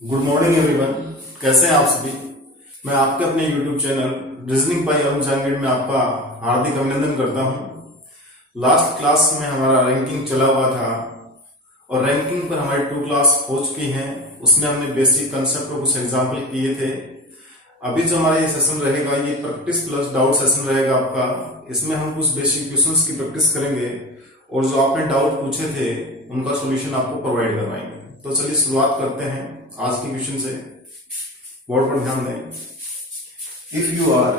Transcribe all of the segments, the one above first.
Good morning everyone. कैसे हैं आप सभी। मैं आपके अपने YouTube channel reasoning bye Arun Jahangir में आपका हार्दिक अभिनंदन करता हूं। लास्ट क्लास में हमारा रैंकिंग चला हुआ था और रैंकिंग पर हमारी 2 क्लास हो चुकी हैं। उसमें हमने बेसिक कंसेप्ट और कुछ एग्जाम्पल किए थे। अभी जो हमारा ये सेशन रहेगा ये प्रैक्टिस प्लस डाउट सेशन रहेगा आपका। इसमें हम कुछ बेसिक क्वेश्चंस की प्रैक्टिस करेंगे और जो आपने डाउट पूछे थे उनका सोल्यूशन आपको प्रोवाइड करवाएंगे। तो चलिए शुरुआत करते हैं आज की क्वेश्चन से। बोर्ड पर ध्यान दें। If you are,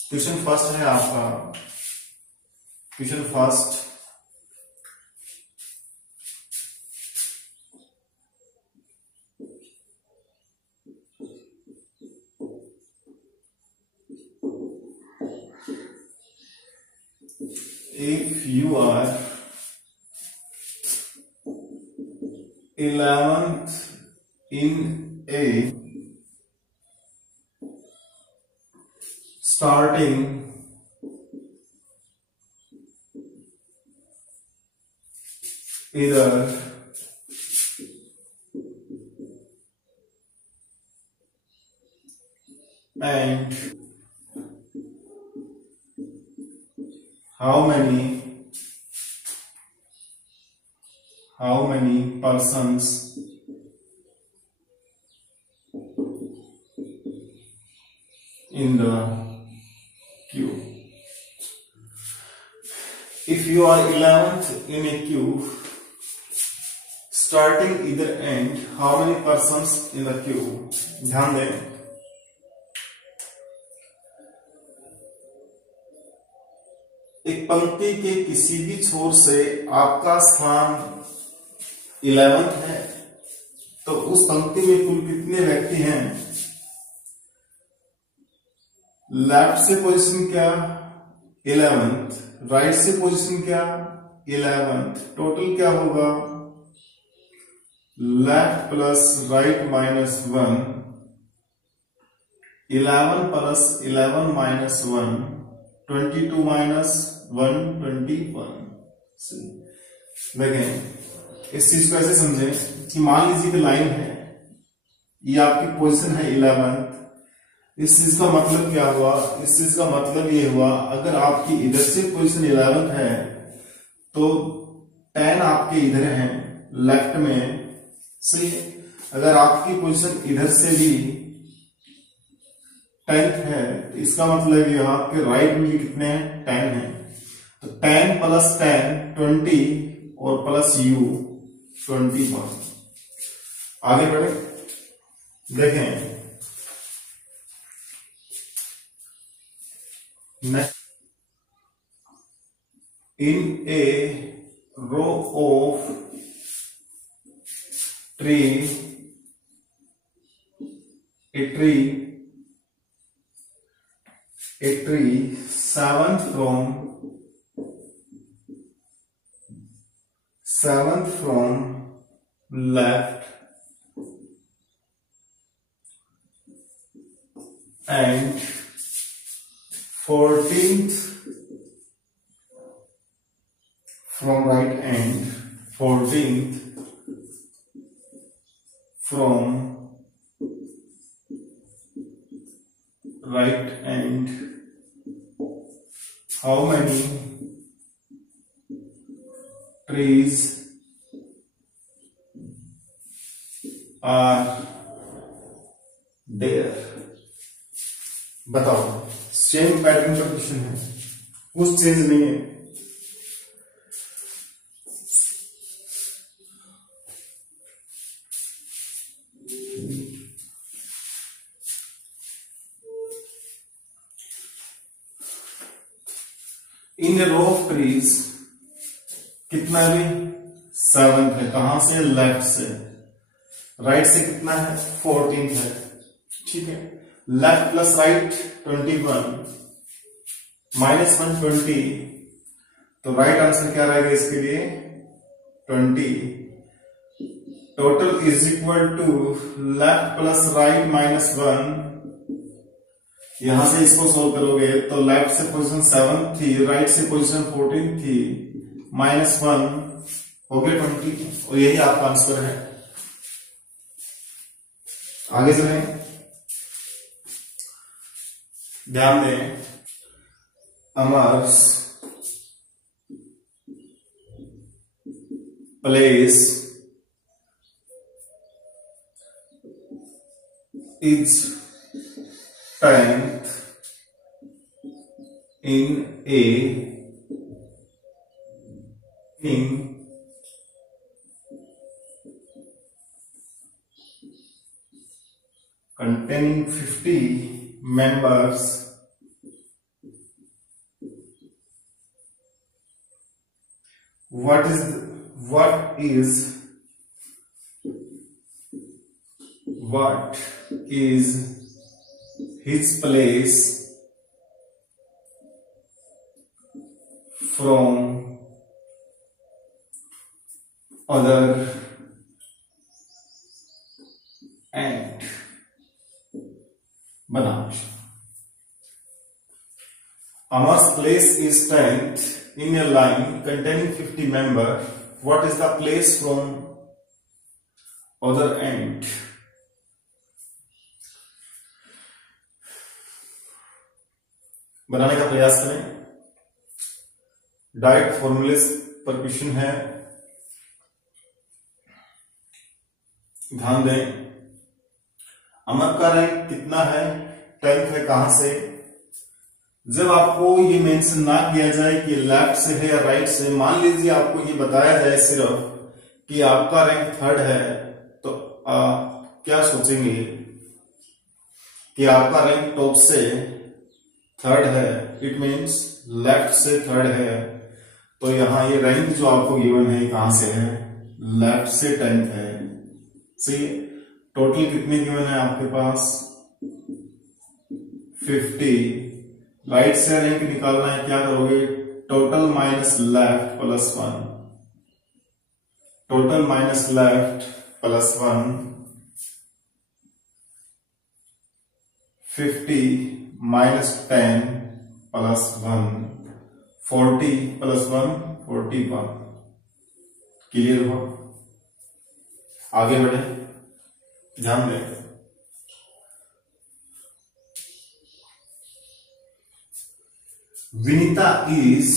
question first है आपका, question first, if you are 11th in a starting either and how many persons in the queue? If you are 11th in a queue starting either end, how many persons in the queue? ध्यान दें। एक पंक्ति के किसी भी छोर से आपका स्थान 11th है तो उस पंक्ति में कुल कितने व्यक्ति हैं? लेफ्ट से पोजीशन क्या 11th, राइट से पोजीशन क्या 11th, टोटल क्या होगा? Left plus right minus 1, 11 plus 11 minus 1, 22 minus 1, 21। देखें इस चीज को ऐसे समझें कि मान लीजिए कि लाइन है, ये आपकी पोजीशन है 11th। इस चीज का मतलब क्या हुआ? इस चीज का मतलब ये हुआ अगर आपकी इधर से पोजीशन 11th है तो 10 आपके इधर है लेफ्ट में, सही। अगर आपकी पोजीशन इधर से भी 10th है तो इसका मतलब ये आपके राइट में कितने हैं? 10 है। तो 10 प्लस 10 20 और प्लस u 21। आगे बढ़े, देखें next. In a row of tree, a tree 7th from left and 14th from right and 14th from right and how many trees are there? बताओ, सेम पैटर्न का क्वेश्चन है, कुछ change नहीं है। इन row of trees कितना भी 7th है, कहां से? लेफ्ट से। राइट से कितना है? 14th है, ठीक है। लेफ्ट प्लस राइट 21 माइनस 1 20, तो राइट आंसर क्या रहेगा इसके लिए? 20। Total is equal to left plus right minus 1। यहां से इसको सोल्व करोगे तो लेफ्ट से पोजीशन 7 थी, राइट से पोजीशन 14 थी, -1 हो गया 20 और यही आपका आंसर है। आगे चलें, ध्यान दें। Amar's place is 10th in a in containing 50 members what is his place from other end? बनाओ। Amar's place is 10th in a line containing 50 members. What is the place from other end? बनाने का प्रयास करें। Direct फॉर्मूले पर question है, ध्यान दें। अमर का रैंक कितना है? 10th है। कहां से? जब आपको ये मेंशन ना किया जाए कि लेफ्ट से है या राइट से, मान लीजिए आपको ये बताया जाए सिर्फ कि आपका रैंक 3rd है, तो क्या सोचेंगे कि आपका रैंक टॉप से 3rd है, इट मीन्स लेफ्ट से 3rd है। तो यहां ये रैंक जो आपको गिवन है कहां से है? लेफ्ट से 10th है। सी टोटल कितने गिवन है आपके पास? 50। राइट से रैंक निकालना है, क्या करोगे? Total minus left plus 1, total minus left plus 1, 50 minus 10 plus 1, 40 plus 1, 41। Clear हुआ? आगे बढ़े, ध्यान दें। Vinita is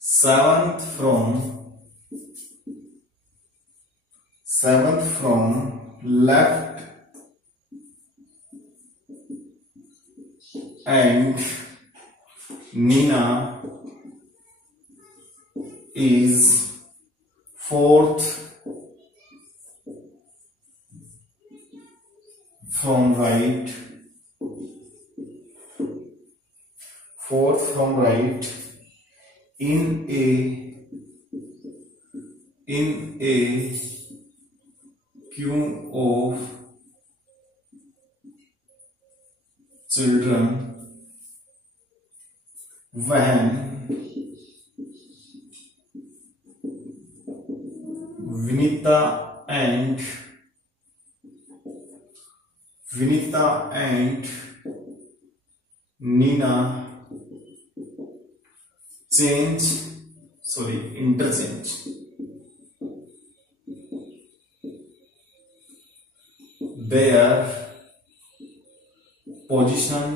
7th from left and Nina is 4th from right, 4th from right in a queue of children when Vinita and Nina interchange their position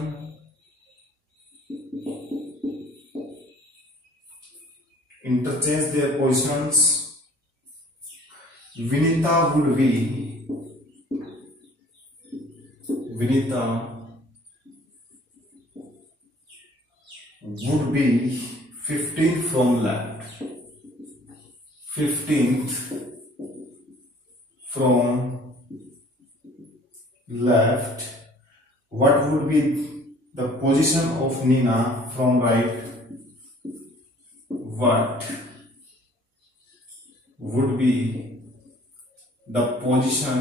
positions. Vinita would be 15th from left, 15th from left. What would be the position of Nina from right? What would be the position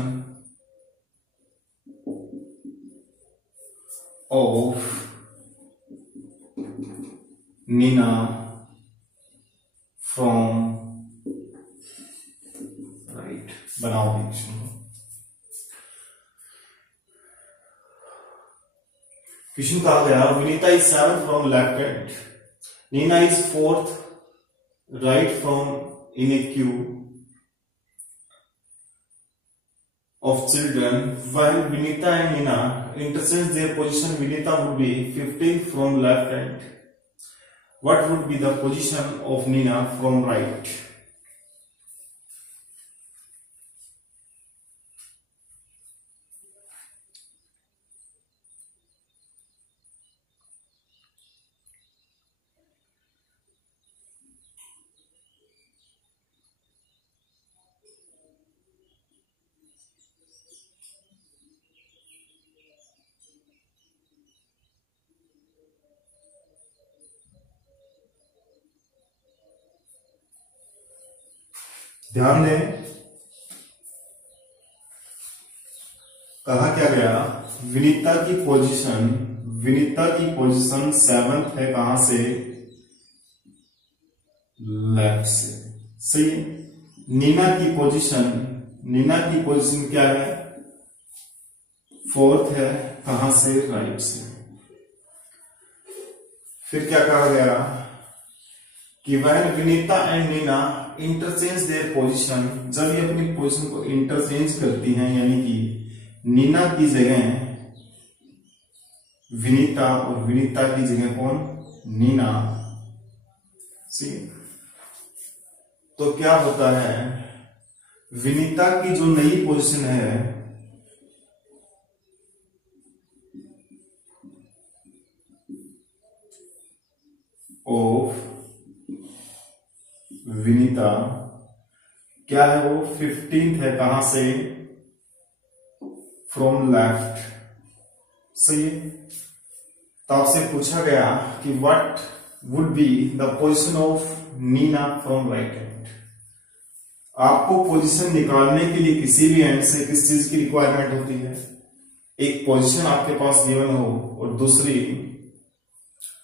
of Nina from right? बनाओ question. Question कहा गया Vinita is 7th from left hand, Nina is 4th right from in a queue of children while Vinita and Nina interchange their position. Vinita would be 15 from left hand. What would be the position of Nina from right? ध्यान दें, कहा क्या गया, विनीता की position 7th है, कहां से, left से, सही है। नीना की पोजीशन क्या है, 4th है, कहां से, राइट से। फिर क्या कहा गया कि when Vinita and Nina interchange their position, जब ये अपनी पोजीशन को इंटरचेंज करती हैं, यानी कि नीना की जगह विनीता और विनीता की जगह कौन, नीना, सी, तो क्या होता है, विनीता की जो नई पोजीशन है ऑफ विनीता क्या है, वो 15th है, कहां से, फ्रॉम लेफ्ट, सही है। तो आपसे पूछा गया कि what would be the position of Nina from right hand. आपको पोजीशन निकालने के लिए किसी भी एंड से किस चीज की रिक्वायरमेंट होती है, एक पोजीशन आपके पास गिवन हो और दूसरी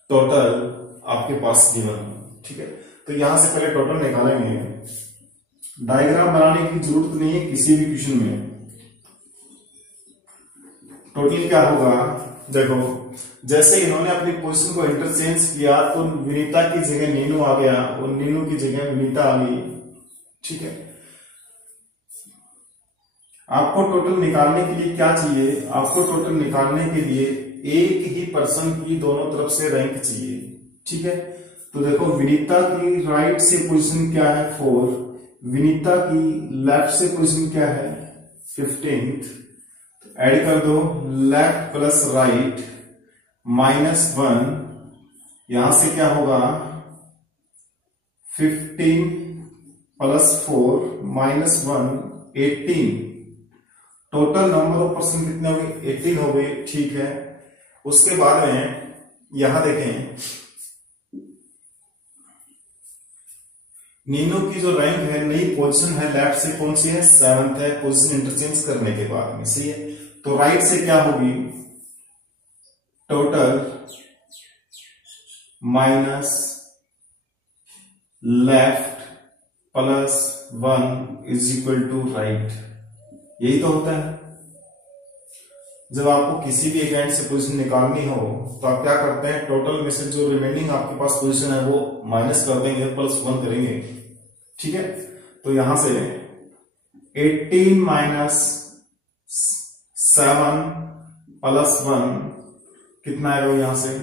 टोटल आपके पास गिवन हो, ठीक है। तो यहां से पहले टोटल निकालेंगे, डायग्राम बनाने की जरूरत नहीं है किसी भी क्वेश्चन में। टोटल क्या होगा, देखो जैसे इन्होंने अपनी पोजीशन को इंटरचेंज किया तो विनीता की जगह नीनू आ गया और नीनू की जगह विनीता आ गई, ठीक है। आपको टोटल निकालने के लिए क्या चाहिए, आपको टोटल निकालने के लिए एक ही पर्सन की दोनों तरफ से रैंक चाहिए, ठीक है। तो देखो विनीता की राइट से पोजीशन क्या है, 4, विनीता की लेफ्ट से पोजीशन क्या है, 15th। ऐड कर दो, लेफ्ट प्लस राइट -1, यहां से क्या होगा, 15 + 4 -1 18। टोटल नंबर ऑफ पर्सन कितने हो गए, 18 हो गए, ठीक है। उसके बाद में यहां देखें, नीनू की जो रैंक है, नई पोजीशन है, लेफ्ट से कौन सी है, 7th है, पोजीशन इंटरचेंज करने के बाद में, सही है। तो राइट से क्या होगी, टोटल माइनस लेफ्ट +1 = राइट। यही तो होता है। जब आपको किसी भी एक एंड से पोजीशन निकालनी हो तो आप क्या करते हैं, टोटल में से जो रिमेनिंग आपके पास पोजीशन है वो माइनस कर देंगे, +1 करेंगे, ठीक है। तो यहां से 18 - 7 + 1 कितना आएगा, यहां से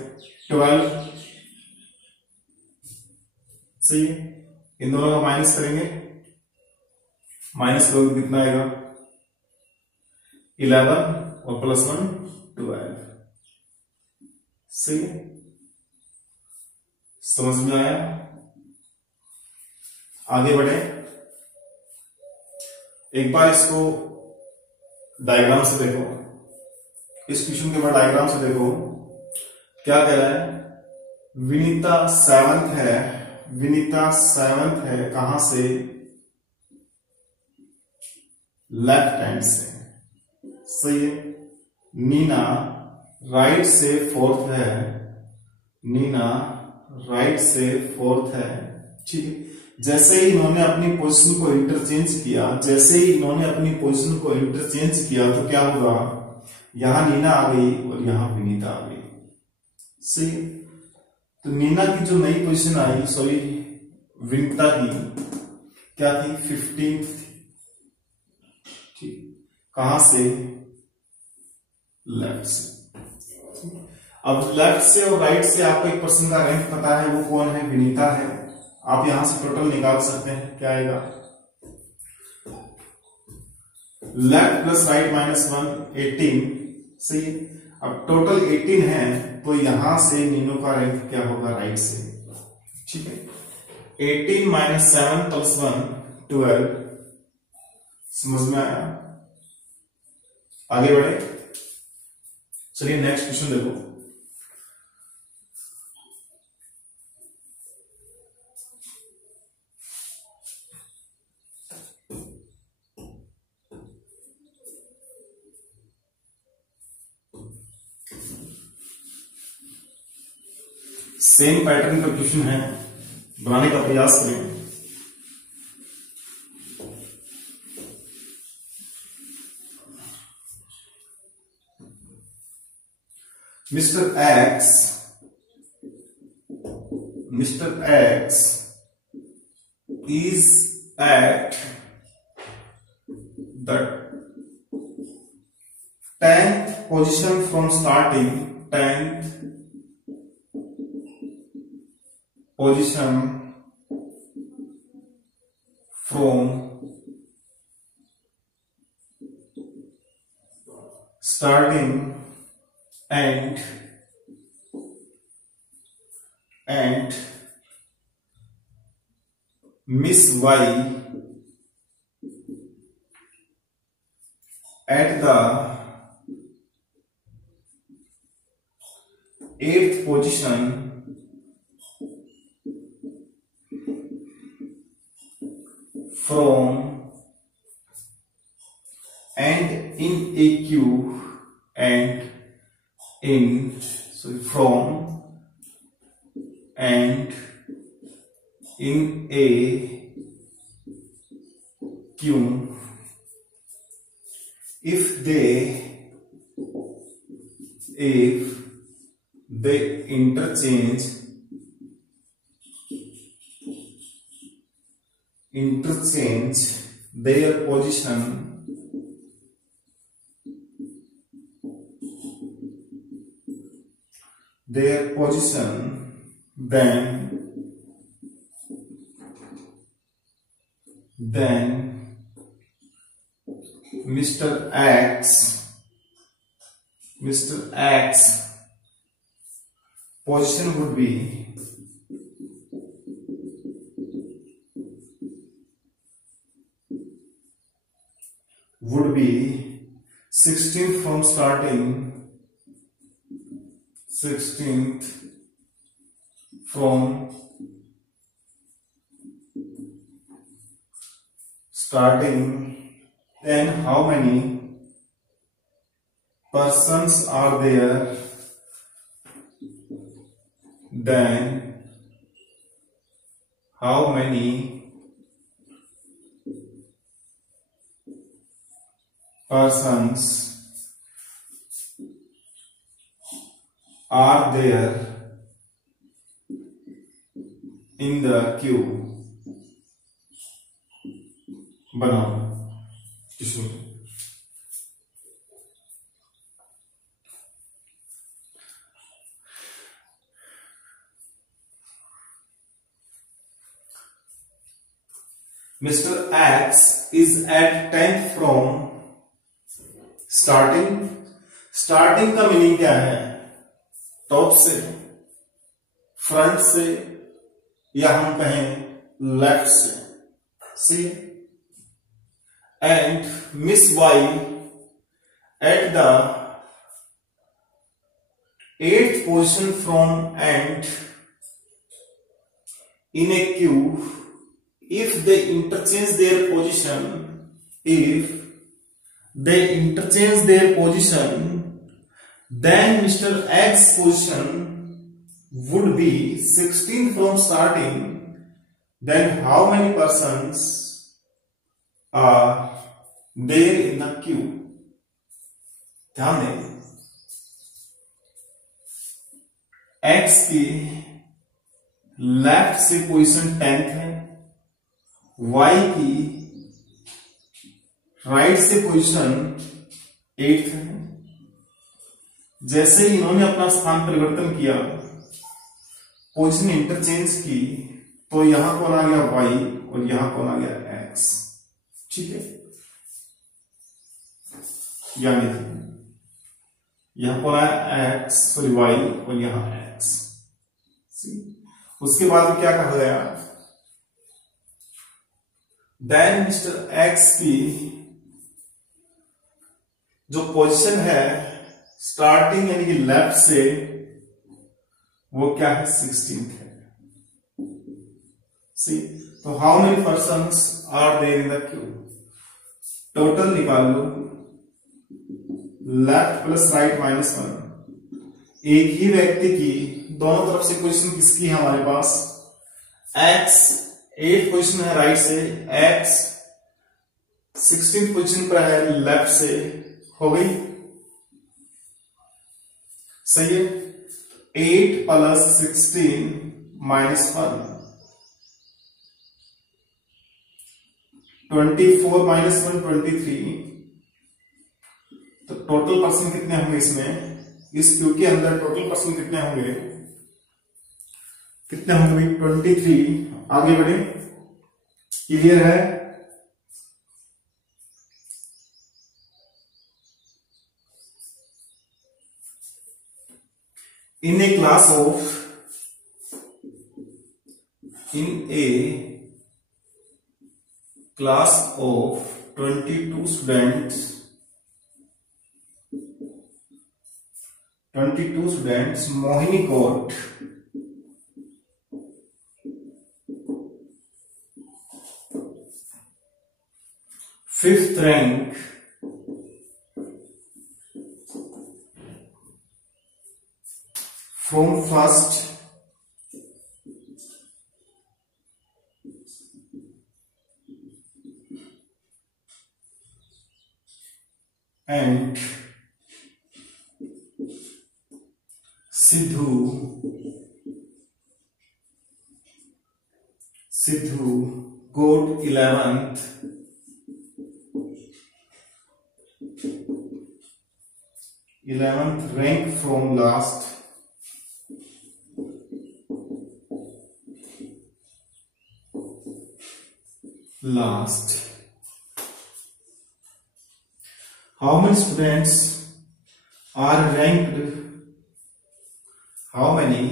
12, सही है। इन दोनों का माइनस करेंगे, माइनस करोगे कितना आएगा, 11 और +1 12, सही है। समझ में आया, आगे बढ़े। एक बार इसको डायग्राम से देखो, इस क्वेश्चन के बाद डायग्राम से देखो क्या कह रहा है, विनीता 7th है, विनीता 7th है, कहां से, लेफ्ट हैंड से, सही है। नीना राइट से 4th है, नीना राइट से 4th है, ठीक है। जैसे ही इन्होंने अपनी पोजीशन को इंटरचेंज किया, जैसे ही इन्होंने अपनी पोजीशन को इंटरचेंज किया तो क्या होगा, यहां नीना आ गई और यहां विनीता आ गई, सही। तो नीना की जो नई पोजीशन आई, सॉरी विनीता की, क्या थी? 15 थी। ठीक, कहां से? लेफ्ट से। अब लेफ्ट से और राइट से आपको एक पर्सन का रैंक पता है, वो कौन है? विनीता है। आप यहां से टोटल निकाल सकते हैं, क्या आएगा? लेफ्ट प्लस राइट -1 18, सही है। अब टोटल 18 है, तो यहां से नीनो का रैंक क्या होगा? राइट से। ठीक है, 18 - 7 + 1 12। समझ में आया? आगे बढ़े, चलिए नेक्स्ट क्वेश्चन देखो। सेम पैटर्न का क्वेश्चन है, बनाने का प्रयास करें। Mister x is at the 10th position from starting, 10th position from starting and Miss Y at the 8th position from and in a queue and in from and in a queue if they interchange their position then Mr. X position would be would be 16th from starting, 16th from starting. Then how many persons are there? Then how many persons are there in the queue? बनाओ किसमें? Mr. X is at 10th from starting का meaning क्या है? Top से, front से, या हम कहें लेफ्ट से। C and Miss Y at the 8th position from and in a queue if they interchange their position, then Mr. X position would be 16 from starting. Then how many persons are there in the queue? ध्यान दें, X की left से position 10th है y की right से position 8th है। जैसे इन्होंने अपना स्थान परिवर्तन किया, पोजीशन इंटरचेंज की, तो यहां कौन आ गया y और यहां कौन आ गया x। ठीक है, यानी यहां कौन आया x, सॉरी y और यहां x। उसके बाद क्या कहा गया, देन मिस्टर x की जो पोजीशन है स्टार्टिंग यानी कि लेफ्ट से, वो क्या है 16th है। सी, तो how many persons are there in the queue, total निकाल लो, लेफ्ट प्लस राइट -1। एक ही व्यक्ति की दोनों तरफ से पोजीशन किसकी है हमारे पास, x 8th पोजीशन है राइट से, x 16th पोजीशन पर है लेफ्ट से, हो गई सही है। 8 प्लस 16 -1, 24 -1 23। तो टोटल पर्सन कितने होंगे इसमें, इस क्यू के अंदर टोटल पर्सन कितने होंगे, कितने होंगे 23। आगे बढ़े, क्लियर है। In a class of 22 students, 22 students, Mohini got 5th rank from first and Sidhu got 11th rank from last How many students are ranked, how many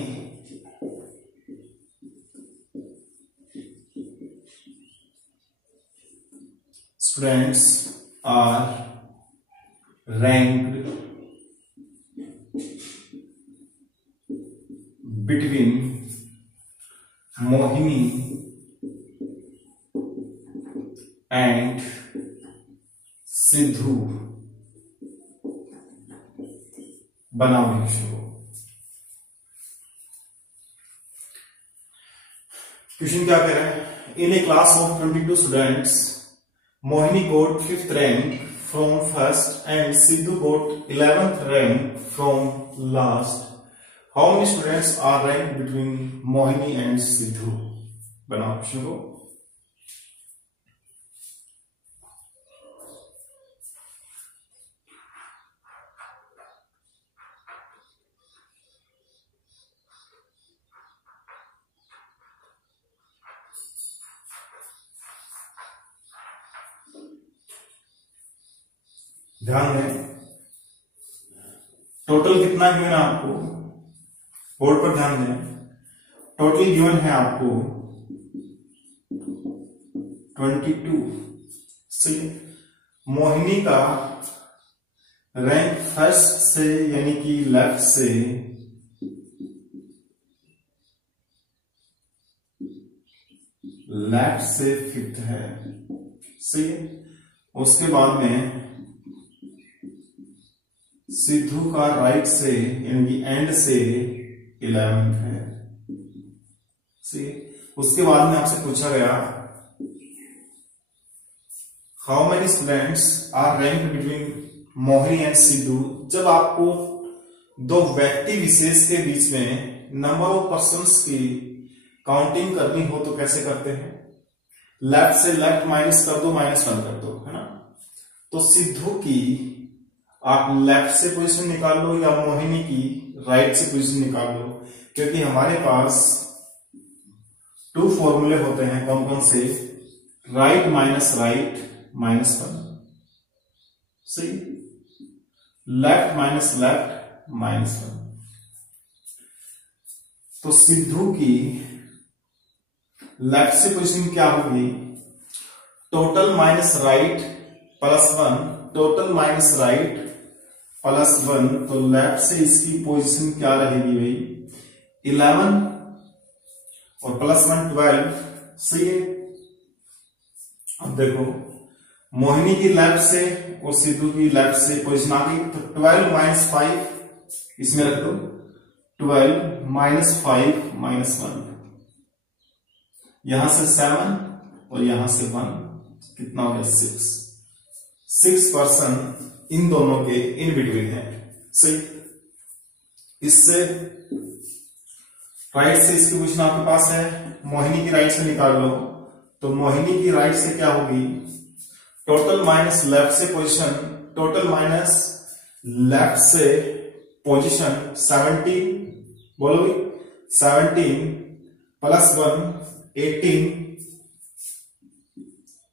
students are ranked between Mohini and Sidhu, बनाओ शुरू। Question क्या कह रहा है, in a class of 22 students Mohini got 5th rank from first and Siddhu got 11th rank from last, how many students are rank between Mohini and Siddhu, बनाओ शुरू। ध्यान दें, टोटल कितना गिवन है आपको, बोर्ड पर ध्यान दें, टोटल गिवन है आपको 22। सही, मोहिनी का रैंक फर्स्ट से यानी कि लेफ्ट से फिफ्थ है। सही, उसके बाद में सिद्धू का राइट से यानी कि एंड से 11th है। सी, उसके बाद में आपसे पूछा गया how many students are rank between Mohini and Sidhu. जब आपको दो व्यक्ति विशेष के बीच में नंबर ऑफ पर्सन्स की काउंटिंग करनी हो तो कैसे करते हैं, लेफ्ट से लेफ्ट माइनस कर दो, -1 कर दो, है ना। तो सिद्धू की आप लेफ्ट से पोजीशन निकाल लो या मोहिनी की राइट से पोजीशन निकाल लो, क्योंकि हमारे पास 2 फॉर्मूले होते हैं। कौन कौन से? राइट माइनस राइट -1, सही, लेफ्ट माइनस लेफ्ट -1। तो सिद्धू की लेफ्ट से पोजीशन क्या होगी? Total minus right +1, total minus right +1। तो लेफ्ट से इसकी पोजीशन क्या रहेगी भाई? 11 और +1 12, सही है। अब देखो मोहिनी की लेफ्ट से और सिद्धू की लेफ्ट से पोजीशन आ गई, तो 12 - 5 इसमें रख दो, 12 - 5 -1, यहां से 7 और यहां से 1, कितना हो गया? 6 पर्सन इन दोनों के इन बिटवीन है, सही। इससे राइट से इसकी पोजीशन आपके पास है, मोहिनी की राइट से निकाल लो। तो मोहिनी की राइट से क्या होगी? टोटल माइनस लेफ्ट से पोजीशन, टोटल माइनस लेफ्ट से पोजीशन 17, बोलोगे 17 +1 18,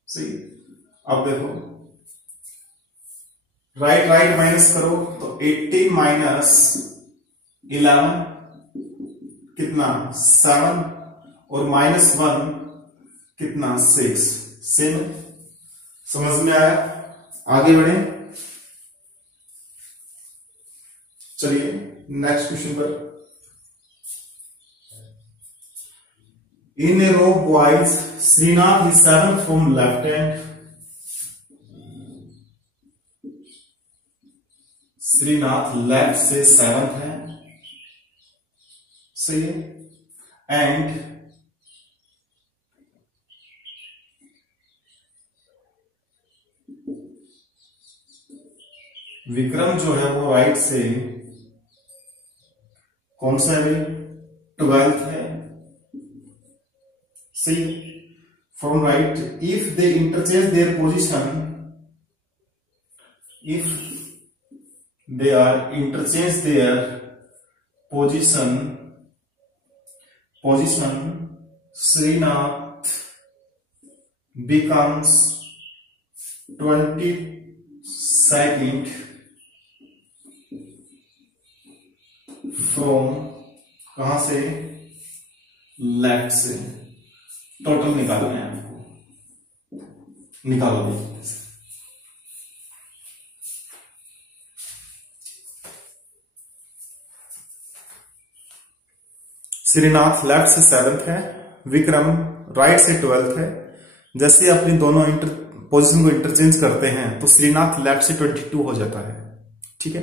सही। अब देखो राइट राइट माइनस करो, तो 18 - 11 कितना? 7 और -1 कितना? 6। सेम, समझ में आया? आगे बढ़े, चलिए नेक्स्ट क्वेश्चन पर। In a row boys Srinath is 7th from left hand, Srinath left से 7th है, सही है। एंड विक्रम जो है वो राइट से कौन सा है? 12th है, सही। From right if they interchange their position, if they are interchange their position, Srinath becomes 22nd from, कहां से? लेफ्ट से। टोटल निकालना है आपको, निकालो देखिए। श्रीनाथ लेफ्ट से 7th है, विक्रम राइट से 12th है। जैसे अपनी दोनों पोजीशन को इंटरचेंज करते हैं तो श्रीनाथ लेफ्ट से 22 हो जाता है, ठीक है।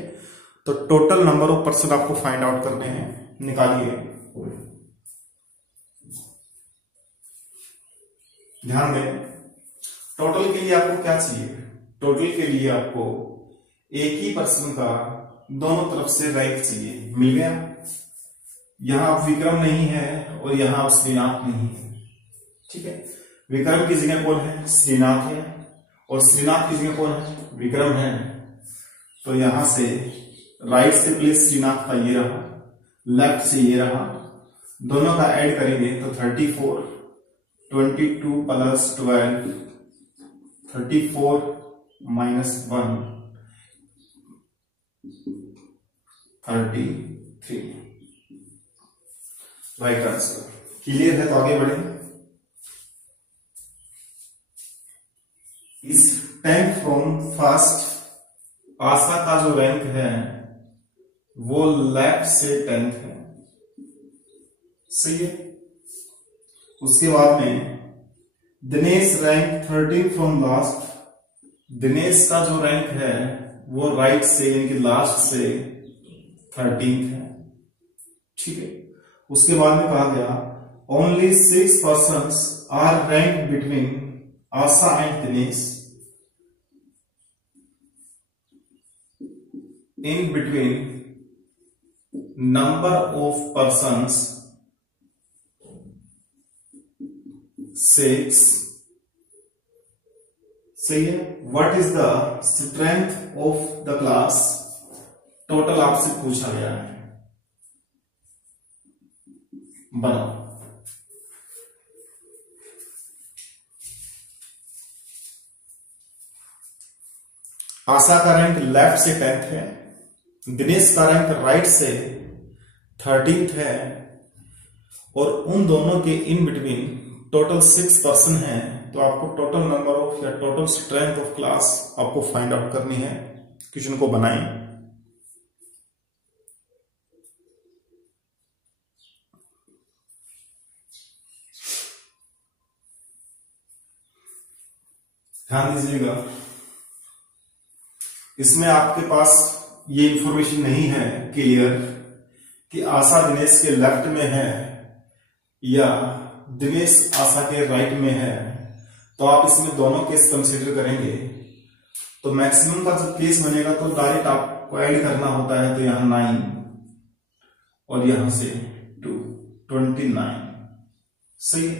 तो टोटल नंबर ऑफ पर्सन आपको फाइंड आउट करने हैं, निकालिए। ध्यान दें, टोटल के लिए आपको क्या चाहिए? टोटल के लिए आपको एक ही पर्सन का दोनों तरफ से रैंक चाहिए, मिल गया। यहां विक्रम नहीं है और यहां श्रीनाथ नहीं है, ठीक है। विक्रम की जगह कौन है? श्रीनाथ है, और श्रीनाथ की जगह कौन है? विक्रम है। तो यहां से राइट से प्लेस श्रीनाथ का ये रहा, लेफ्ट से ये रहा, दोनों का ऐड करेंगे तो 34, 22 + 12, 34 - 1 33, राइट आंसर। क्लियर है? तो आगे बढ़े। इस 10th फ्रॉम फर्स्ट, आशा का जो रैंक है वो लेफ्ट से 10th है, सही है। उसके बाद में Dinesh rank 13 from last, Dinesh का जो रैंक है वो राइट से यानी कि लास्ट से 13th है, ठीक है। उसके बाद में कहा गया only 6 persons are rank between Asha and Dinesh in between number of persons 6 सही है। What is the strength of the class, total आपसे पूछा गया है, बनाओ। आशा का रैंक लेफ्ट से 10th है, दिनेश का रैंक राइट से 13th है, और उन दोनों के इन बिटवीन टोटल 6 पर्सन है। तो आपको टोटल नंबर ऑफ या टोटल स्ट्रेंथ ऑफ क्लास आपको फाइंड आउट करनी है। क्वेश्चन को बनाएं। ध्यान दीजिएगा, इसमें आपके पास ये इंफॉर्मेशन नहीं है क्लियर कि आशा दिनेश के लेफ्ट में है या दिनेश आशा के राइट में है। तो आप इसमें दोनों केस कंसीडर करेंगे। तो मैक्सिमम का जब केस बनेगा तो डायरेक्ट आपको ऐड करना होता है। तो यहां 9 और यहां से 2, 29। सही है,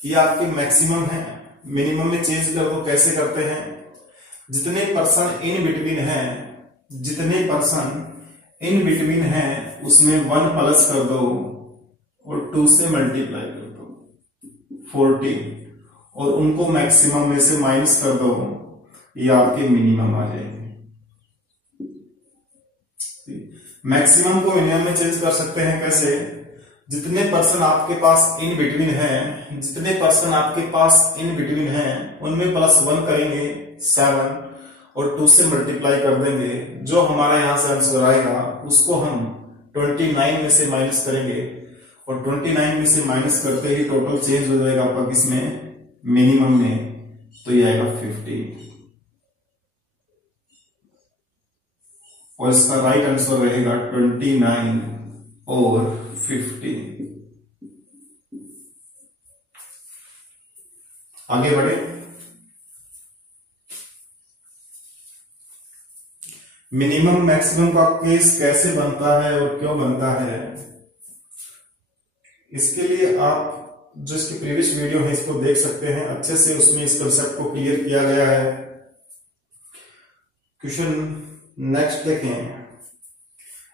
ये आपके मैक्सिमम है। मिनिमम में चेंज कर दो, कैसे करते हैं, जितने पर्सन इन बिटवीन है, जितने पर्सन इन बिटवीन है उसमें 1 प्लस कर दो और 2 से मल्टीप्लाई कर दो 14, और उनको मैक्सिमम में से माइनस कर दो, ये आपके मिनिमम आ जाएंगे। मैक्सिमम को मिनिमम में चेंज कर सकते हैं कैसे, जितने पर्सन आपके पास इन बिटवीन है, जितने पर्सन आपके पास इन बिटवीन है उनमें +1 करेंगे 7 और 2 से मल्टीप्लाई कर देंगे। जो हमारा यहां से आंसर आएगा उसको हम 29 में से माइनस करेंगे, और 29 में से माइनस करते ही टोटल चेंज हो जाएगा आपका किसमें, मिनिमम में। तो ये आएगा 50, और इसका राइट आंसर रहेगा 29 और 50। आगे बढ़े। मिनिमम मैक्सिमम का केस कैसे बनता है और क्यों बनता है, इसके लिए आप जो इसकी प्रीवियस वीडियो है इसको देख सकते हैं अच्छे से, उसमें इस कंसेप्ट को क्लियर किया गया है। क्वेश्चन नेक्स्ट देखें।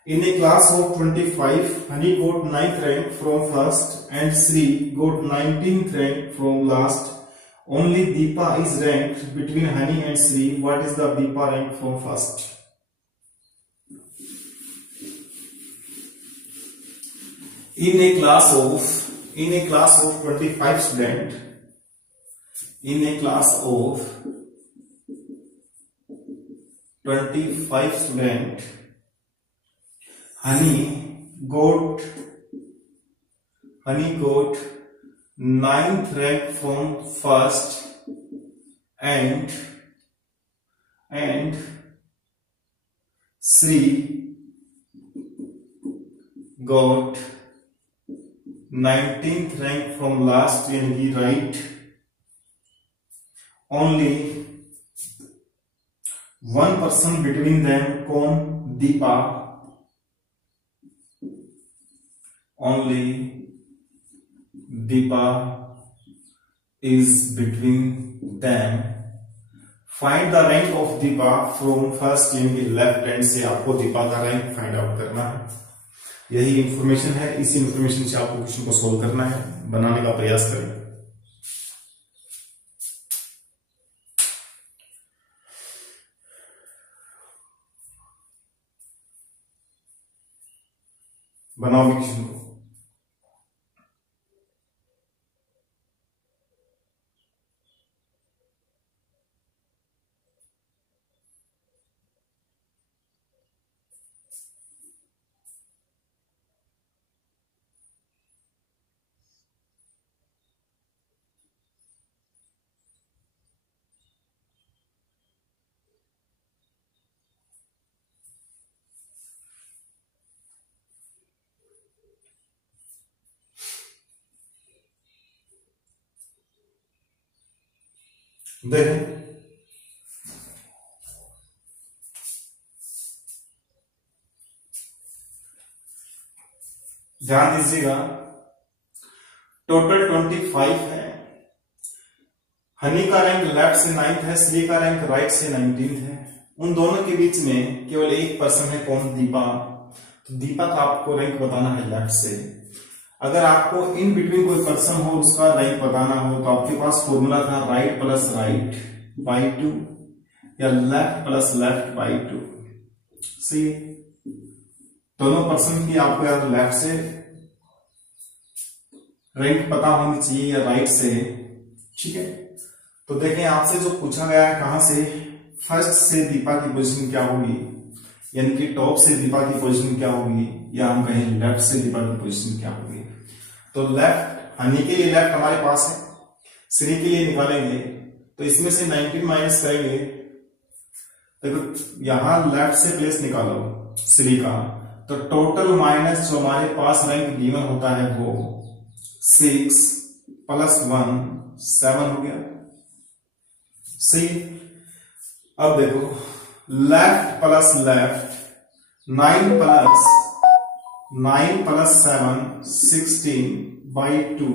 In a class of 25, Hani got 9th rank from first and Sri got 19th rank from last. Only Deepa is ranked between Hani and Sri. What is the Deepa rank from first? In a class of 25 student, in a class of 25 student, Honey got 9th rank from first and Sri got 19th rank from last, and he right. Only one person between them, कौन, Deepa, only Deepa is between them. Find the rank of Deepa from first in the left hand से आपको दीपा का rank find out करना है। यही information है, इसी information से आपको क्वेश्चन को सोल्व करना है, बनाने का प्रयास करें। बनाओ क्वेश्चन को। देखें, ध्यान दीजिएगा, टोटल 25 है। हनी का रैंक लेफ्ट से 9th है, श्री का रैंक राइट से 19th है। उन दोनों के बीच में केवल एक पर्सन है, कौन? दीपा। तो दीपा का आपको रैंक बताना है लेफ्ट से। अगर आपको इन बिटवीन कोई पर्सन हो उसका रैंक बताना हो तो आपके पास फॉर्मूला था राइट प्लस राइट बाई 2 या लेफ्ट प्लस लेफ्ट बाई 2। सी दोनों पर्सन की आपको या तो लेफ्ट से रैंक पता होनी चाहिए या राइट से। ठीक है, तो देखें आपसे जो पूछा गया है कहां से, फर्स्ट से दीपा की पोजीशन क्या होगी, यानी कि टॉप से दीपा की पोजीशन क्या होगी, या हम कहें लेफ्ट से दीपा की पोजीशन क्या होगी। तो लेफ्ट, हनी के लिए लेफ्ट हमारे पास है, श्री के लिए निकालेंगे तो इसमें से 19 माइनस करेंगे। देखो यहां लेफ्ट से प्लेस निकालो श्री का, तो टोटल माइनस जो हमारे पास रैंक गिवन होता है वो 6 प्लस 1 7 हो गया। सी अब देखो left plus left 9 plus 7 16 by 2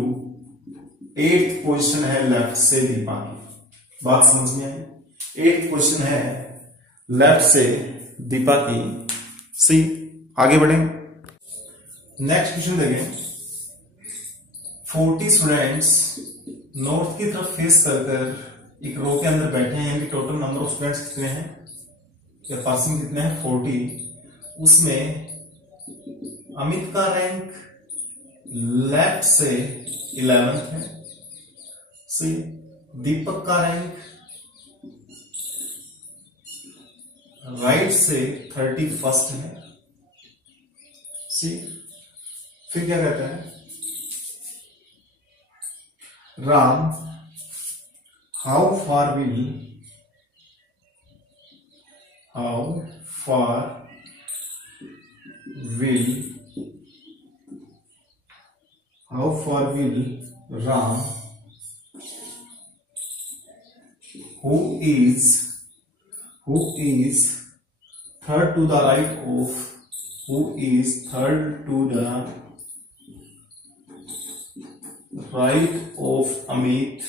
8th position है लेफ्ट से दीपा की। बात समझ में आई? 8th पोजीशन है लेफ्ट से दीपा की। सी आगे बढ़े, नेक्स्ट क्वेश्चन देखें। 40 स्टूडेंट्स नॉर्थ की तरफ फेस कर एक रो के अंदर बैठे हैं कि टोटल नंबर ऑफ स्टूडेंट्स कितने हैं या पर्सन कितने हैं 40। उसमें अमित का रैंक लेफ्ट से 11th है, सी दीपक का रैंक राइट से 31st है। सी फिर क्या कहता है, Ram how far will Ram, who is third to the right of Amit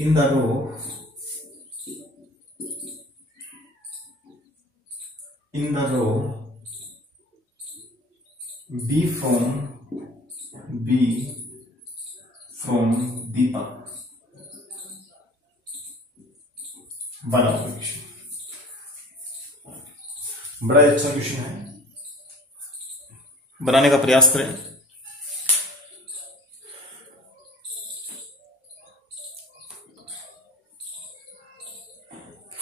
in the row B from Deepak। बनाओ क्वेश्चन, बड़ा अच्छा क्वेश्चन है, बनाने का प्रयास करें।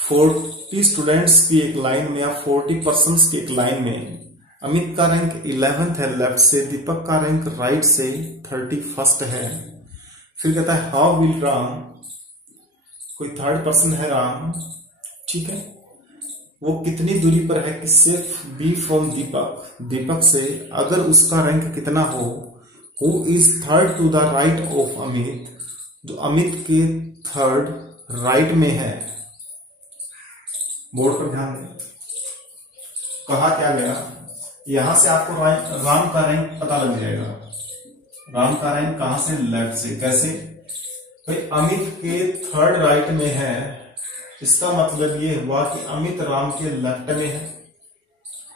40 स्टूडेंट्स की एक लाइन में या 40 पर्सन्स की एक लाइन में अमित का रैंक 11th है लेफ्ट से, दीपक का रैंक राइट से 31st है। फिर कहता है हाउ विल राम, कोई थर्ड पर्सन है राम, ठीक है, वो कितनी दूरी पर है किससे, बी फ्रॉम दीपक से, अगर उसका रैंक कितना हो, who is third to the right of Amit, जो अमित के थर्ड राइट में है। बोर्ड पर ध्यान दें, कहा क्या गया, यहां से आपको राम का रैंक पता लग जाएगा। राम का रैंक कहां से, लेफ्ट से। कैसे भाई, अमित के थर्ड राइट में है, इसका मतलब ये हुआ कि अमित राम के लेफ्ट में है।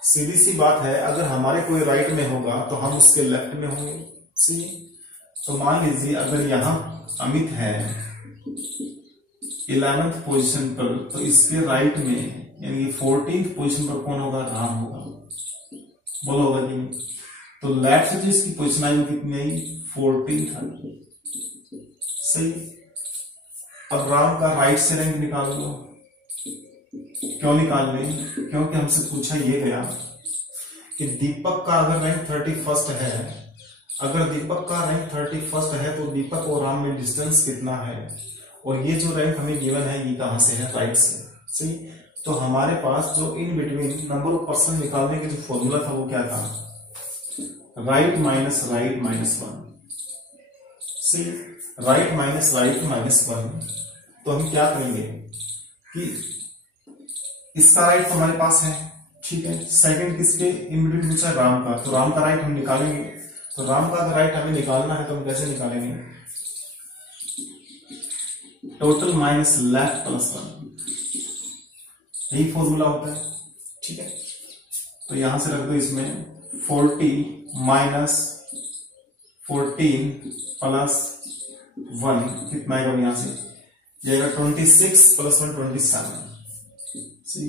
सीधी सी बात है, अगर हमारे कोई राइट में होगा तो हम उसके लेफ्ट में होंगे। सी तो मान लीजिए अगर यहां अमित है 11th पोजीशन पर, तो इसके राइट में यानी 14th पोजीशन पर कौन होगा, राम होगा। बोलो होगा कि नहीं? तो लेफ्ट से जो इसकी पोजीशन आई वो कितनी आई, 14th। सही। अब राम का राइट से रैंक निकाल लो। क्यों निकाल लें, क्योंकि हमसे पूछा ये गया कि दीपक का अगर रैंक 31st है, अगर दीपक का रैंक 31st है तो दीपक और राम में डिस्टेंस कितना है, और ये जो रैंक हमें गिवन है ये कहां से है, राइट से। सही। तो हमारे पास जो इन बिटवीन नंबर ऑफ पर्सन निकालने का जो फॉर्मूला था वो क्या था, राइट माइनस राइट माइनस 1। सी राइट माइनस राइट माइनस 1। तो हम क्या करेंगे कि इसका राइट तो हमारे पास है, ठीक है। सेकंड किसके इन बिटवीन पूछा? राम का। तो राम का राइट हम निकालेंगे। तो राम का राइट हमें निकालना है तो हम कैसे निकालेंगे? टोटल माइनस लेफ्ट प्लस 1, यही फॉर्मूला होता है। ठीक है, तो यहां से रख दो इसमें 40 माइनस 14 प्लस 1 कितना आएगा? यहां से जाएगा 26 प्लस 1 27। सी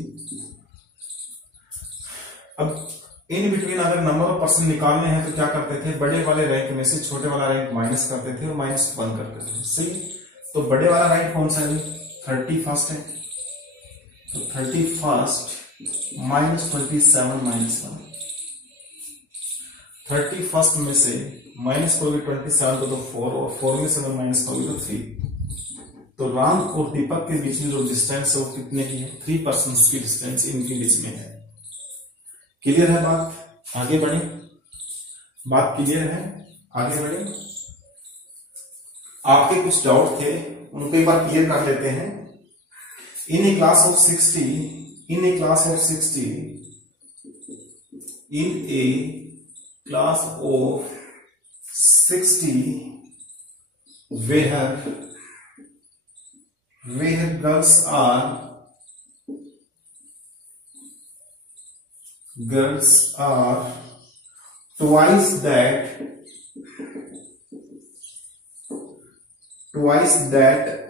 अब इन बिटवीन अगर नंबर ऑफ पर्सन निकालने हैं तो क्या करते थे? बड़े वाले रैंक में से छोटे वाला रैंक माइनस करते थे और माइनस 1 करते थे। सही, तो बड़े वाला रैंक कौन सा है? 31 है। तो 31 माइनस 27 माइनस 1। 31 में से माइनस करोगे 27 को तो 4, और 4 में से 1 माइनस करोगे तो 3। तो राम और दीपक के बीच में जो डिस्टेंस है वो कितने की है? 3 पर्सन की डिस्टेंस इनके बीच में है। क्लियर है बात? आगे बढ़े। बात क्लियर है? आगे बढ़े। आपके कुछ डाउट थे उनको एक बार क्लियर कर लेते हैं। In a class of 60, in a class of 60, in a class of 60 where girls are twice that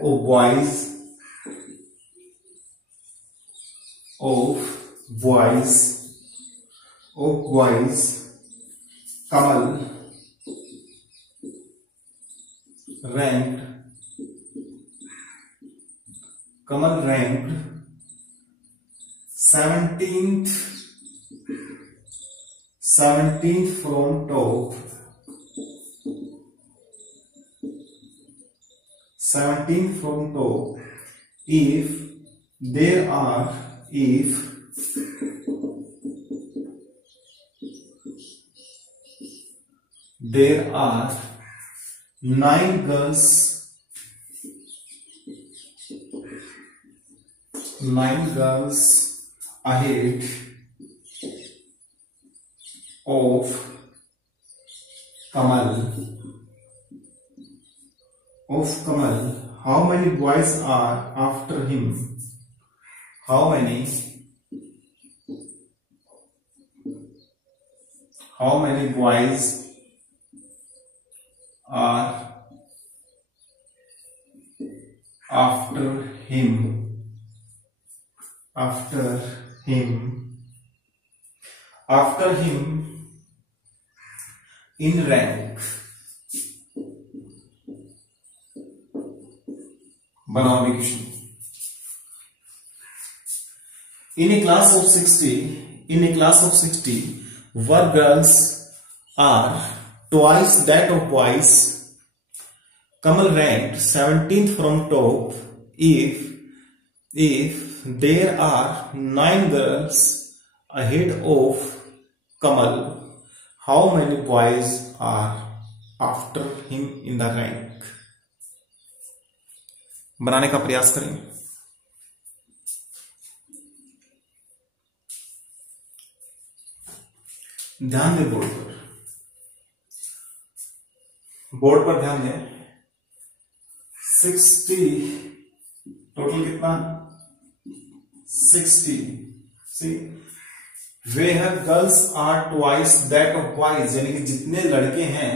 of boys Kamal ranked 17th from top, 17th from top if there are 9 girls ahead of Kamal. How many boys are after him? How many boys are after him in rank? बनाओ question. In a class of 60 where girls are twice that of boys, Kamal ranked 17th from top if there are 9 girls ahead of Kamal. How many boys are after him in the rank? बनाने का प्रयास करें। ध्यान दें board पर ध्यान दें। 60 total कितना? 60। सी where girls are twice that of boys, यानी कि जितने लड़के हैं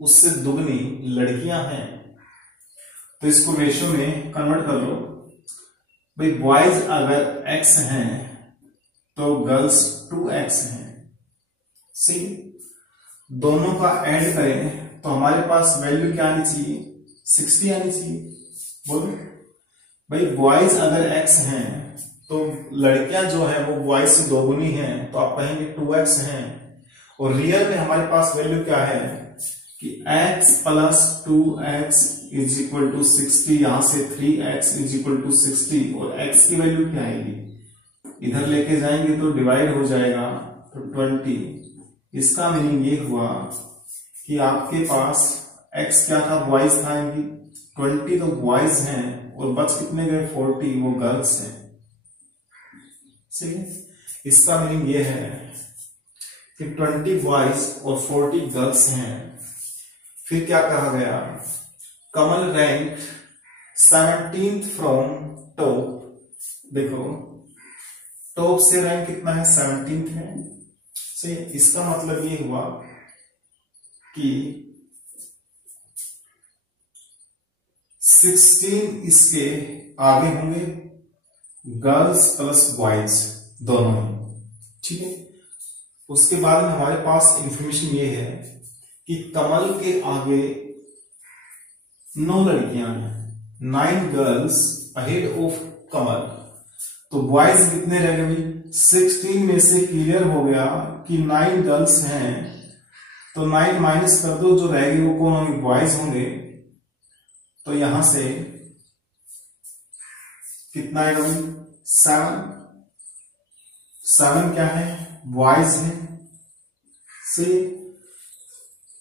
उससे दुगनी लड़कियां हैं। तो इसको रेशियो में कन्वर्ट कर लो। भाई बॉयज अगर x हैं तो गर्ल्स 2x हैं। सी दोनों का ऐड करें तो हमारे पास वैल्यू क्या आनी चाहिए? 60 आनी चाहिए। बोलो भाई बॉयज अगर x हैं तो लड़कियां जो है वो बॉयज से दोगुनी हैं, तो आप कहेंगे 2x हैं। और रियल में हमारे पास वैल्यू क्या है कि x plus 2x is equal to 60। यहां से 3x इज इक्वल टू 60 और x की वैल्यू क्या आएगी? इधर लेके जाएंगे तो डिवाइड हो जाएगा तो 20। इसका मीनिंग ये हुआ कि आपके पास x क्या था? बॉयज था। 20 तो बॉयज हैं और बच कितने गए? 40, वो गर्ल्स हैं। सही है। इसका मीनिंग ये है कि 20 बॉयज और 40 गर्ल्स हैं। फिर क्या कहा गया, कमल रैंक 17th फ्रॉम टॉप। देखो टॉप से रैंक कितना है, 17th है। सही, इसका मतलब ये हुआ कि 16 इसके आगे होंगे, गर्ल्स प्लस बॉयज दोनों ही। ठीक है, उसके बाद में हमारे पास इंफॉर्मेशन ये है कि कमल के आगे 9 लड़कियां हैं, 9 गर्ल्स अहेड ऑफ कमल। तो बॉयज कितने रह गए, 16 में से क्लियर हो गया कि 9 गर्ल्स हैं, तो 9 माइनस कर दो, जो रह गए वो कौन होंगे, बॉयज होंगे। तो यहां से कितना आएगा, 7 क्या है, बॉयज है। सही,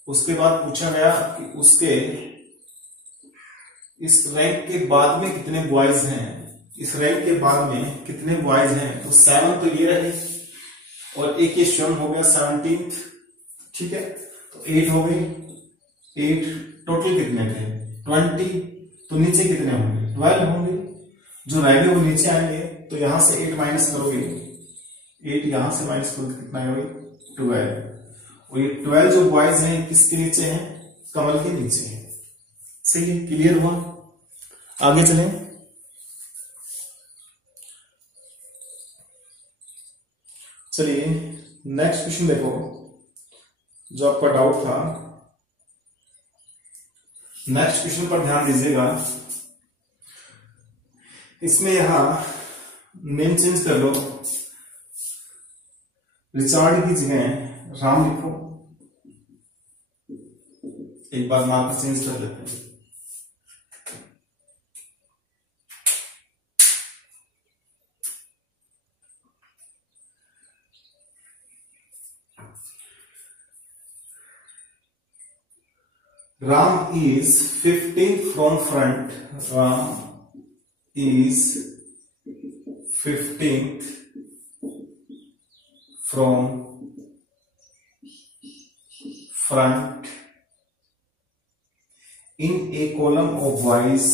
उसके बाद पूछा गया कि उसके इस रैंक के बाद में कितने बॉयज हैं, इस रैंक के बाद में कितने बॉयज हैं। तो 7 तो ये रहे और एक ये स्वयं हो गया 17th। ठीक है, तो 8 हो गई, 8 टोटल कितने थे 20, तो नीचे कितने होंगे 12 होंगे, जो रह गए वो नीचे आएंगे। तो यहां से 8 माइनस करोगे, 8 यहां से माइनस करोगे कितना आएगा 12, और ये 12 जो बॉयज हैं किसके नीचे हैं, कमल के नीचे है। सही है, क्लियर हुआ। आगे चलें, चलिए नेक्स्ट क्वेश्चन देखो, जो आपका डाउट था। नेक्स्ट क्वेश्चन पर ध्यान दीजिएगा, इसमें यहां नेम चेंज कर लो, रिचार्ड की जगह राम लिखो। एक बार मार्कर चेंज कर लेते हैं। Ram is 15th from front. Ram is 15th from front in a column of boys.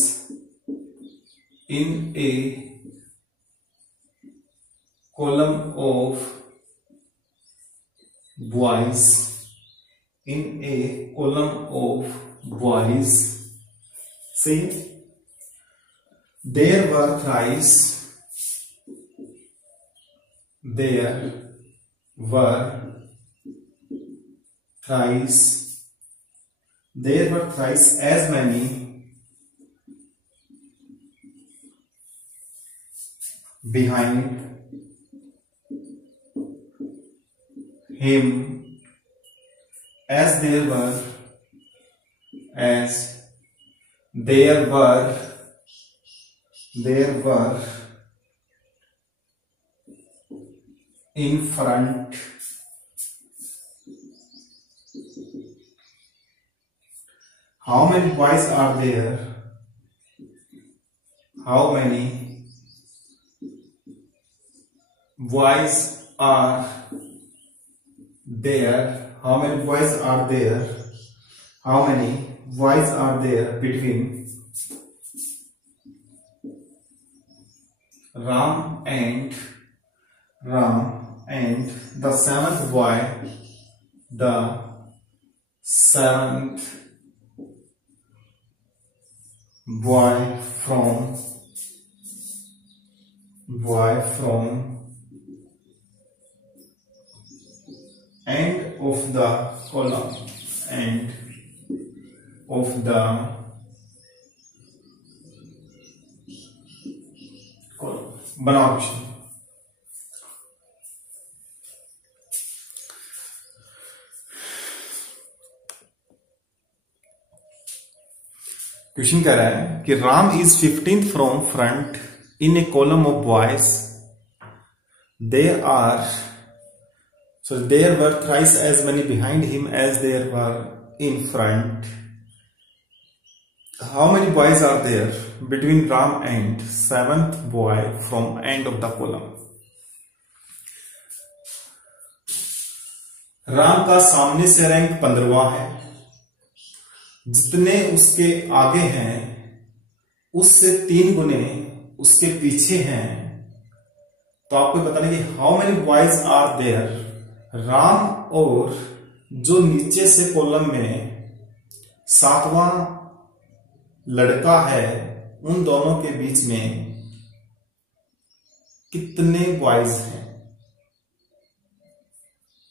In a column of boys. In a column of boys. See, there were thrice. There were thrice. There were thrice as many behind him as there were in front. How many boys are there? How many boys are there? How many boys are there? How many boys are there between Ram and the seventh boy? The seventh boy from end of the column, end of the column. बनाओ question. Question कह रहा है कि Ram is 15th from front in A column of boys. There were thrice as many behind him as there were in front. How many boys are there between Ram and seventh boy from end of the column? Ram का सामने से rank 15वां है, जितने उसके आगे हैं उससे 3 गुने उसके पीछे हैं। तो आपको बताना कि how many boys are there, Ram और जो नीचे से कॉलम में 7वां लड़का है उन दोनों के बीच में कितने बॉयज हैं।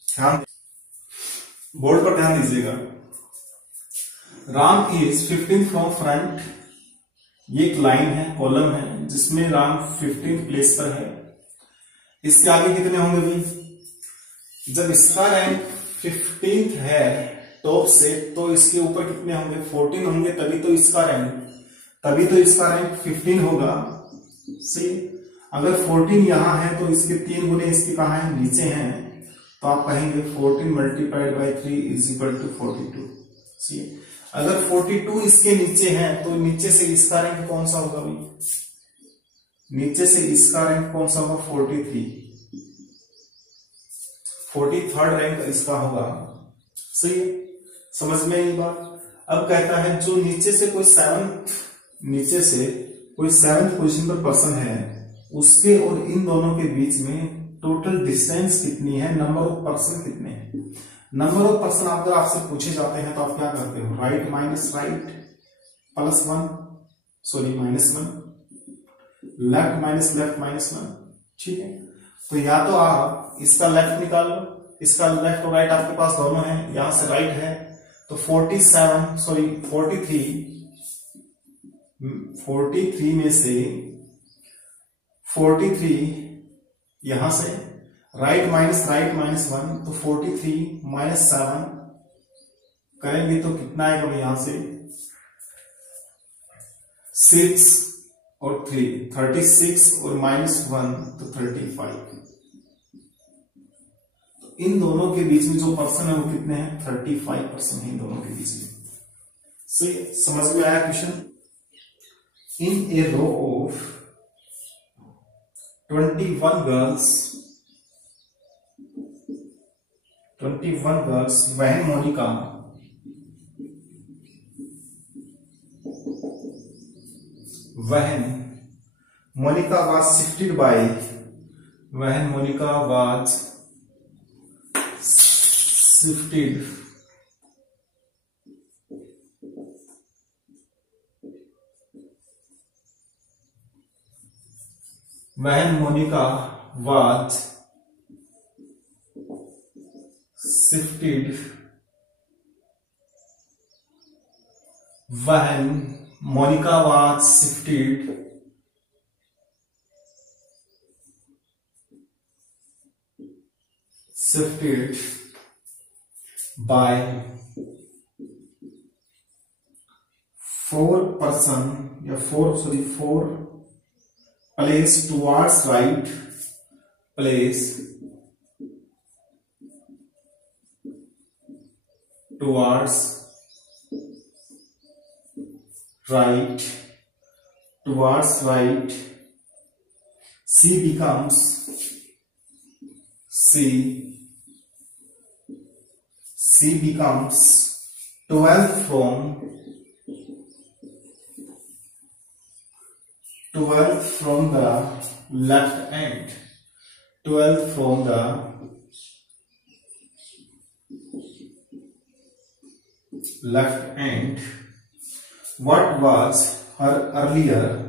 ध्यान, बोर्ड पर ध्यान दीजिएगा। राम इज 15 फ्रॉम फ्रंट, ये एक लाइन है, कॉलम है जिसमें राम 15 प्लेस पर है। इसके आगे कितने होंगे भाई? जब इसका रैंक 15 है टॉप से, तो इसके ऊपर कितने होंगे? 14 होंगे, तभी तो इसका रैंक 15 होगा। सी, अगर 14 यहां है तो इसके 3 गुने इसके कहां है? नीचे हैं। तो आप कहेंगे 14 multiplied by 3 is equal to 42। See, अगर 42 इसके नीचे है तो नीचे से इसका रैंक कौन सा होगा भाई? नीचे से इसका रैंक कौन सा होगा? 43rd रैंक इसका होगा। सही है, समझ में ये बात। अब कहता है जो नीचे से कोई 7th पोजीशन पर पर्सन है, उसके और इन दोनों के बीच में टोटल डिस्टेंस कितनी है, नंबर ऑफ पर्सन कितने हैं। नंबर ऑफ पर्सन अगर आपसे पूछे जाते हैं तो आप क्या करते हो? Right minus right plus 1, sorry minus 1, left minus left minus 1। ठीक है, तो या तो आप इसका लेफ्ट निकाल लो, इसका लेफ्ट और राइट आपके पास दोनों है, यहां से राइट है तो 43 में से 43 यहां से राइट माइनस 1, तो 43 माइनस 7 करेंगे तो कितना आएगा भाई? यहां से 6 और 3, 36 और माइनस 1 तो 35। इन दोनों के बीच में जो पर्सन है वो कितने हैं? 35 पर्सन है इन दोनों के बीच में। सही, समझ में आया question? In a row of 21 girls, वह Monica was shifted by, when Monica was shifted by 4 person या 4 place towards right, place towards right, C becomes 12 from the left end, 12 from the left end. What was her earlier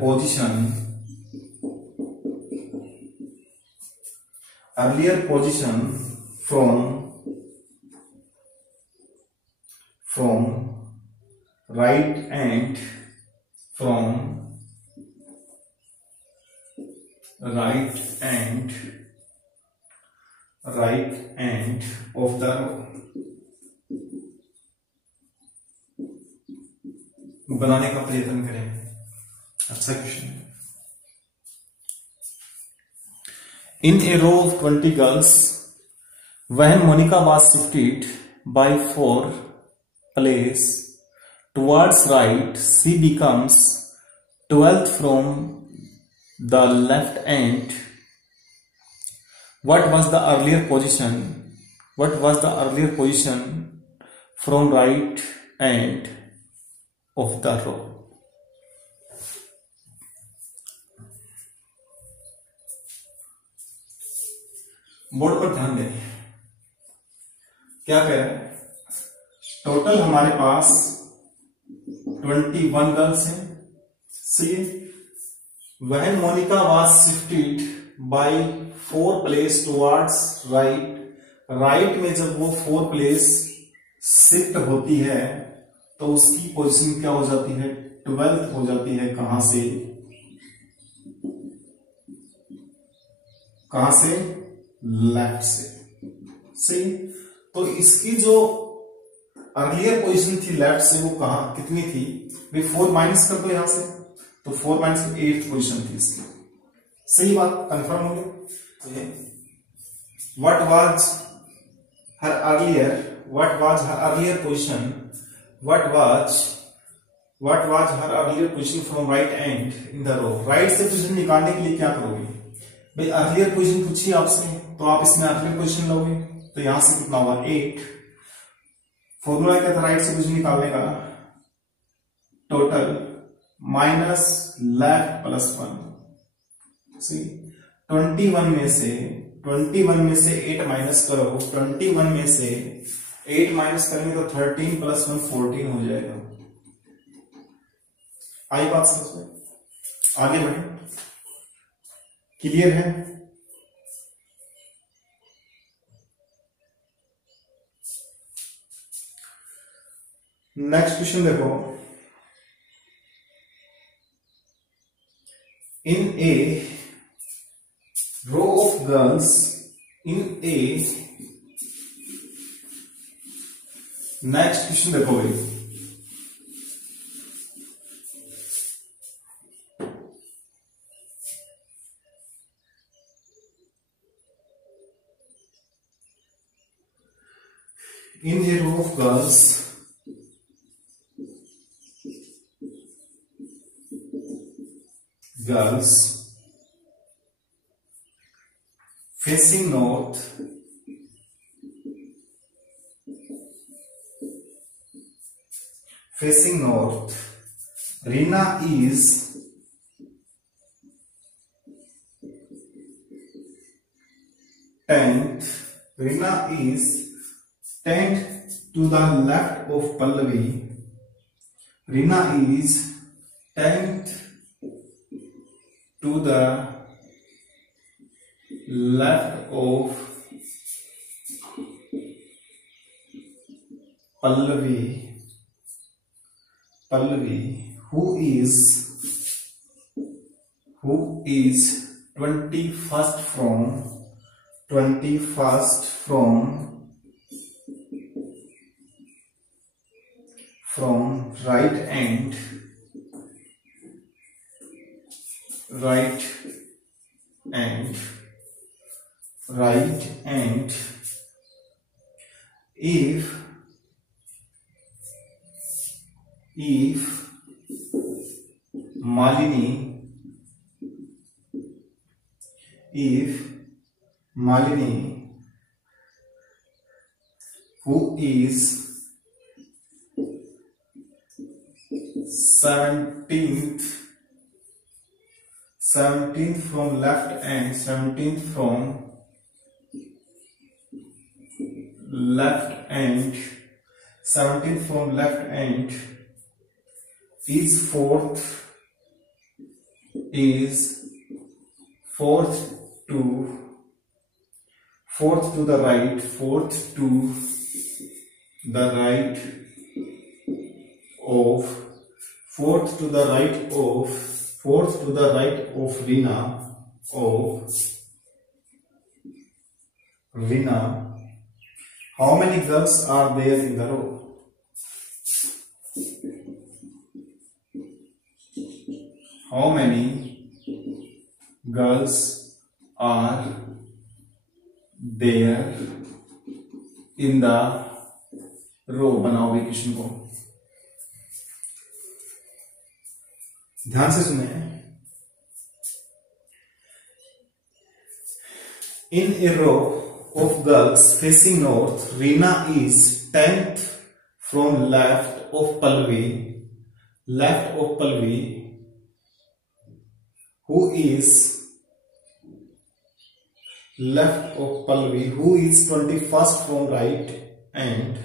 position from right end of the row। बनाने का प्रयत्न करें। अच्छा question. In a row of 20 girls, when Monica was shifted by 4 place towards right, C becomes 12th from the left end. What was the earlier position? What was the earlier position from right end of the row? Board पर ध्यान दें, क्या कह रहा है? Total हमारे पास 21 girls हैं. सी when Monica was shifted by 4 place towards right, right में जब वो 4 प्लेस शिफ्ट होती है तो उसकी पोजीशन क्या हो जाती है? 12th हो जाती है. कहां से? कहां से? लेफ्ट से. सही. तो इसकी जो अर्लियर पोजीशन थी लेफ्ट से वो कहां कितनी थी? भाई 4 माइनस कर दो यहां से, तो 4 माइनस 8th पोजीशन थी इसकी. सही बात कंफर्म हो गई. What was her earlier, what was her earlier position, what was her earlier position from right and in the row. Right से पोजीशन निकालने के लिए क्या करोगे? भाई अर्लियर पोजीशन पूछिए आपसे तो आप इसमें अर्लियर पोजीशन लोगे, तो यहां से कितना हुआ? 8. फॉर्मूला क्या था राइट से पोजीशन निकालने का? Total minus left plus 1. सी 21 में से 8 माइनस करो. 21 में से 8 माइनस करेंगे तो 13 प्लस 1 14 हो जाएगा. आई बात समझ में? आगे बढ़े. क्लियर है? नेक्स्ट क्वेश्चन देखो. In a row of girls, next question देखो भाई. In a row of girls, facing north, Rina is 10th. Rina is 10th to the left of Pallavi. Rina is 10th to the left of Pallavi, who is 21st from right end, if Malini, who is 17th from left end, 17th from left end is fourth to the right of Rina. How many girls are there in the row? How many girls are there in the रो बनाओगे question को। ध्यान से सुने। इन a row of girls facing north, Reena is 10th from left of Pallavi, who is 21st from right, and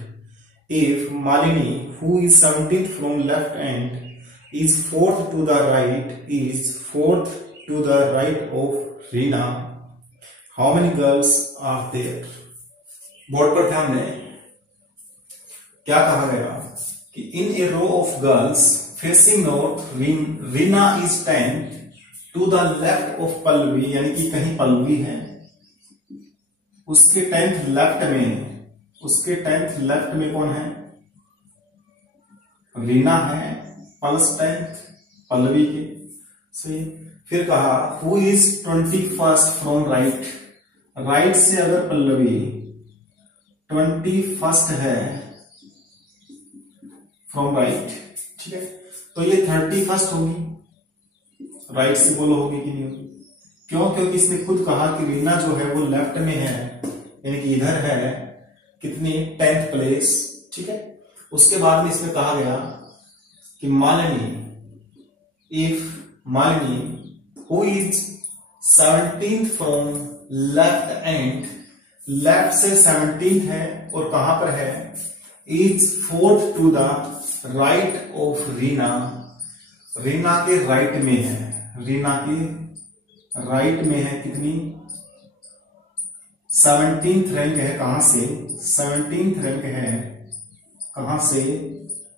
if Malini, who is 17th from left and is 4th to the right, is 4th to the right of Reena, how many girls are there? Board पर ध्यान दें। क्या कहा गया कि in a row of girls facing north, Reena is 10th to the left of Pallavi, यानी कि कहीं पल्लवी है, उसके 10th लेफ्ट में कौन है? रीना है, प्लस 10th पल्लवी के। सही। फिर कहा who is 21st from right, right से अगर पल्लवी 21st है फ्रॉम राइट, ठीक है, तो ये 31st होगी। राइट से बोलो होगी कि नहीं होगी? क्यों? क्योंकि इसने खुद कहा कि रीना जो है वो लेफ्ट में है, यानी कि इधर है कितनी? 10th प्लेस, ठीक है। उसके बाद में इसमें कहा गया कि Malini, if Malini who is 17th from left end, left से 17th है और कहां पर है? Is 4th to the right of Reena, Reena के राइट में है, रीना के राइट में है कितनी? 17th रैंक है। कहां से? 17th रैंक है कहां से?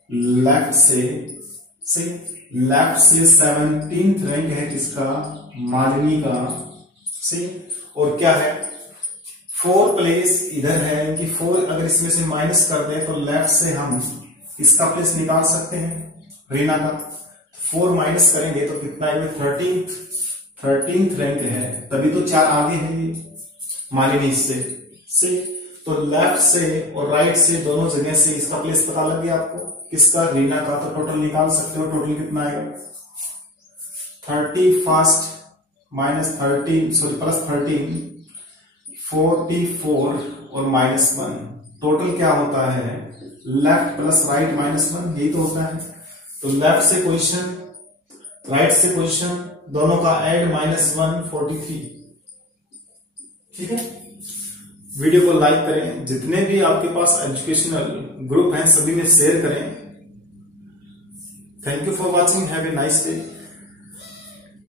लेफ्ट से। लेफ्ट से 17th रैंक है किसका? मालिनी का। सही। और क्या है? 4 प्लेस इधर है कि 4 अगर इसमें से माइनस कर दें तो लेफ्ट से हम इसका प्लेस निकाल सकते हैं, रीना का। 4 माइनस करेंगे तो कितना है? 13th रैंक है, तभी तो 4 आगे है ये मालिनी से। तो लेफ्ट से और राइट से दोनों जगह से इसका प्लेस पता लग गया आपको, किसका? रीना का। तो टोटल निकाल सकते हो। टोटल कितना आएगा? 31st माइनस 13 सॉरी प्लस 13, 44 और -1, टोटल क्या होता है? लेफ्ट प्लस राइट -1, यही तो होता है। तो लेफ्ट से क्वेश्चन, राइट से क्वेश्चन, दोनों का ऐड -1, 43। ठीक है। वीडियो को लाइक करें, जितने भी आपके पास एजुकेशनल ग्रुप हैं सभी में शेयर करें। Thank you for watching, have a nice day.